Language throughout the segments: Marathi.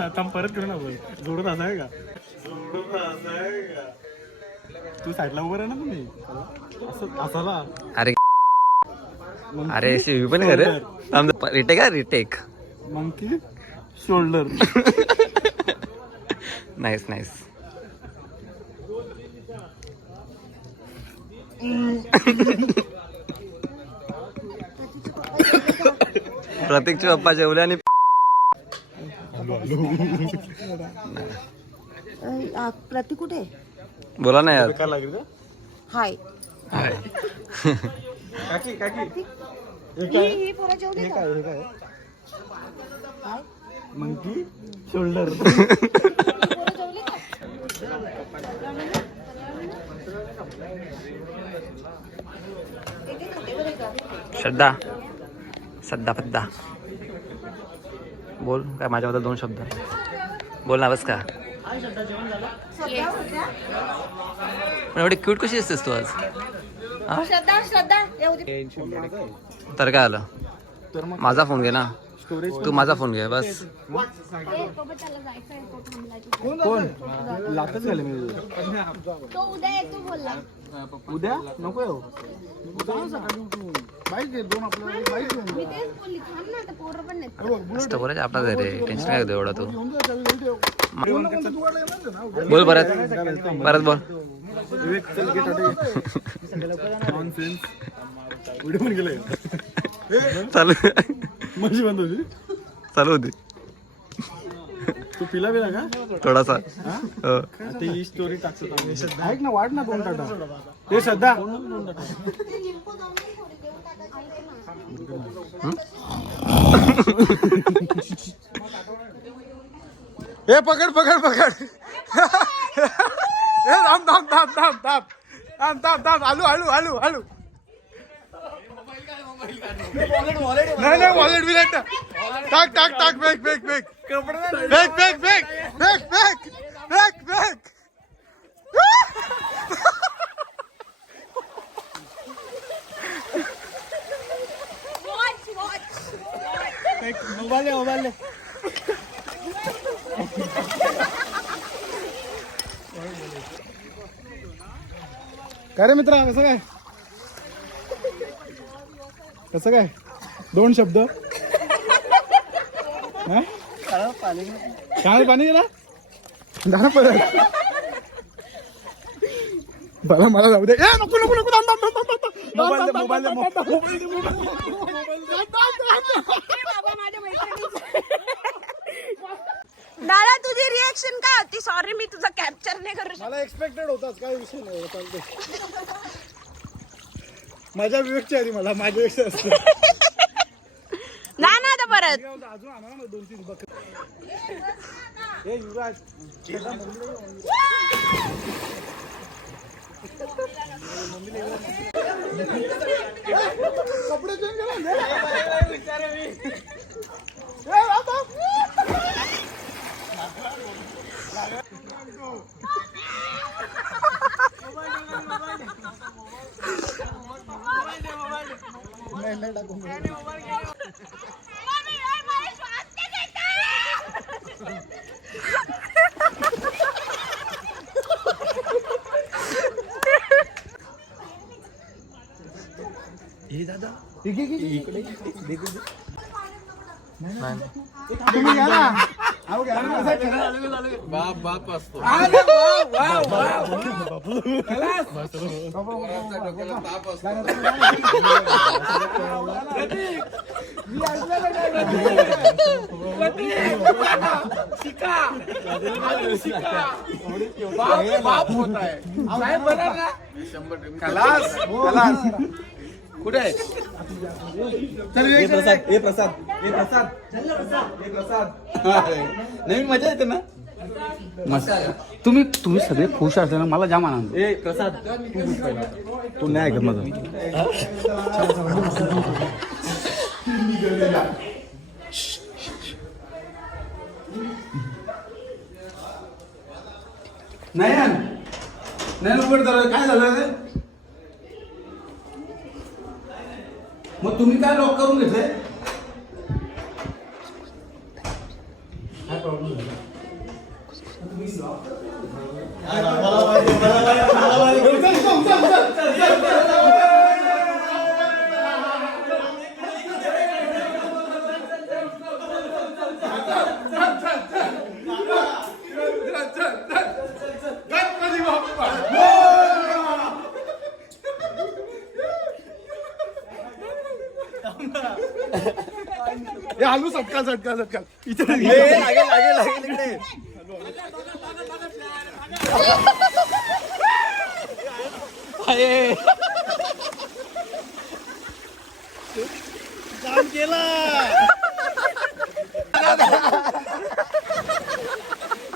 आता परत करू ना बोल. जोडत असं आहे का? तू साईडला उभं राहा ना तुम्ही. असं असाला. अरे अरे शिवी पण कर. रिटेक का retake. Monkey shoulder. Nice nice. प्रतीकचे पप्पा जेवले आणि प्रतीक कुठे? बोला ना यार. काय लागेल का? हाय. हाय. काकी काकी. ही पोरं जेवली का? हे काय? हाय. Monkey shoulder. पोरं जेवली का? श्रद्धा सद्दा पद्दा बोल काय माझ्याबद्दल 2 शब्द बोल ना. बस का पण एवढी क्यूट कशी असतेस तू आज? श्रद्धा श्रद्धा येऊ दे. तर काय आलं? माझा फोन घे ना. तू माझा फोन घे बस. कोण लातच झाले मी. तो उद्या येतो बोलला. उद्या नको येऊ. बाईक घे 2 आपल्याला बाईक घेऊन मी तेच बोलली थांब ना आता पोरं पण येत. मस्त बोलायचं आपला रे. टेन्शन काय घेतो एवढा तू. बोल परत परत बोल. विवेक चल गेट नॉनसेन्स. व्हिडिओ पण गेलाय. चालू माझी बंद होती. चालू होती तू पिला बिला का थोडासा. हो. ते ही स्टोरी टाकतो. ऐक ना वाढ ना 2 टाटा. ते सध्या हे पकड पकड पकड. हे थांब थांब थांब थांब थांब थांब थांब थांब. आलू आलू आलू आलू. नाही नाही वॉलेट बिलेट टाक टाक टाक. Fake fake fake fake fake fake fake fake fake fake. Mobile mobile. काय रे मित्रा कसं काय? कसं काय 2 शब्द? काय पाणी गेला झालं परत. मला जाऊ दे. नको नको नको. दादा तुझी रिएक्शन काय होती? सॉरी मी तुझा कॅप्चर नाही करू शकत. मला एक्सपेक्टेड होताच. काय विषय नाही. माझ्या विवेकच्या आधी मला माझ्या असते. ना ना आता परत अजून आणा ना 2-3 बकरे. हे युवराज कपडे चेंज तुम्ही घ्या ना. बाप बाप असतो. बाप होत आहे. खलास खलास. कुठे आहे? प्रसाद नाही मजा येते ना. मस्त. तुम्ही सगळे खुश असले ना मला जाम आनंद. प्रसाद तू नाही ऐकत माझं. नाही काय झालं रे? मग तुम्ही काय लॉक करून घेतलंय? आलू सटका सटका सटका इथे लागेल लागेल लागेल इकडे. काम केला.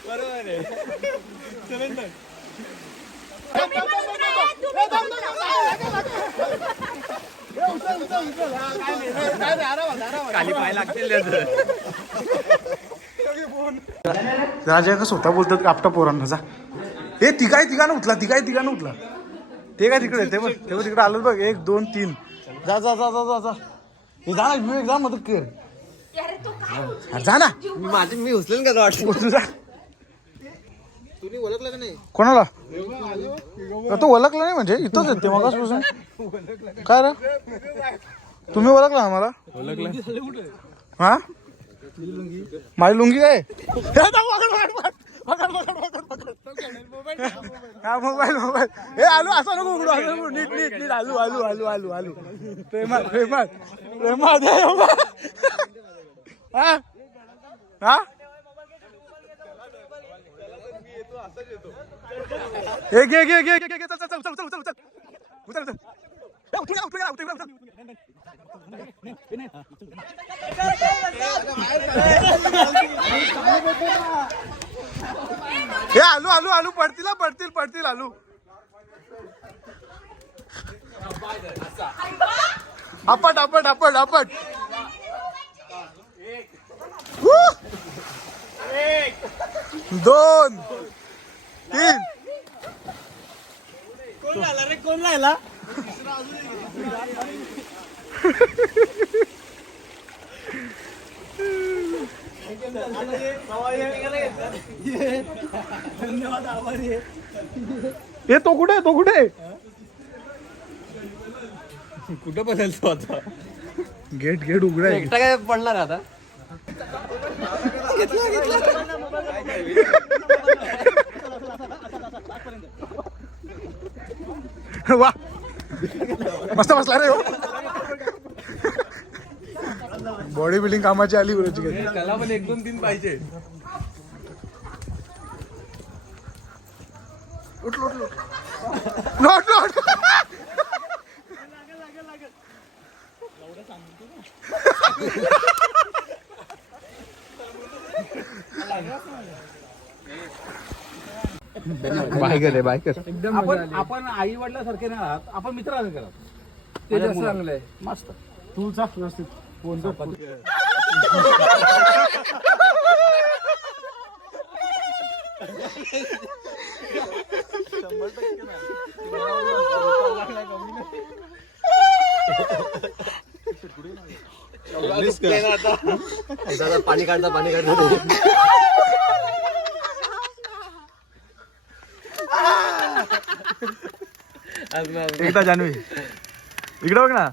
बरोबर आहे. खाली पाय लागतील. राजा का स्वतः बोलतात का आपटा पोरांना जा. हे तिघानं उठला तिघानं उठला. ते काय तिकडे ते बघ तिकडे आलं बघ 1 2 3 जा जा जा जा जा जा. हे जा ना विवेक जा मदत कर. अरे जा ना. मी उचलेन का वाटतं. उचलू जा. तुम्ही ओळखलं का नाही. कोणाला तो ओळखला नाही म्हणजे इथंच येते मगासपासून. काय रे तुम्ही ओळखला आम्हाला. हा माझी लुंगी काय हा मोबाईल हे आलू असं नको उघडू असं नको. नीट नीट नीट आलू आलू आलू आलू आलू प्रेमात प्रेमात प्रेमात हा हा घे घे घे घे घे चल चल चल चल चल उतर उतर हे आलू आलू आलू पडतील पडतील पडतील आलू. आपट आपट आपट आपट. 2 3 कोण राहिला रे कोण राहिला. धन्यवाद आभारी आहे. हे तो कुठे कुठं बदलतो आता. गेट गेट उघडा आहे. एकटा काय पडणार आता. वा मस्त बसला रे. बॉडी बिल्डिंग कामाची आली गुरुची. त्याला पण 1 2 3 पाहिजे. उठ लोट लोट लोट लोट. Biker biker. आपण आई वडिलासारखे नाही राहत. आपण मित्र करा. ते जास्त चांगलं आहे. मस्त. तू जा व्यवस्थित. पाणी काढता एकदा जान्हवी इकडे बघ ना.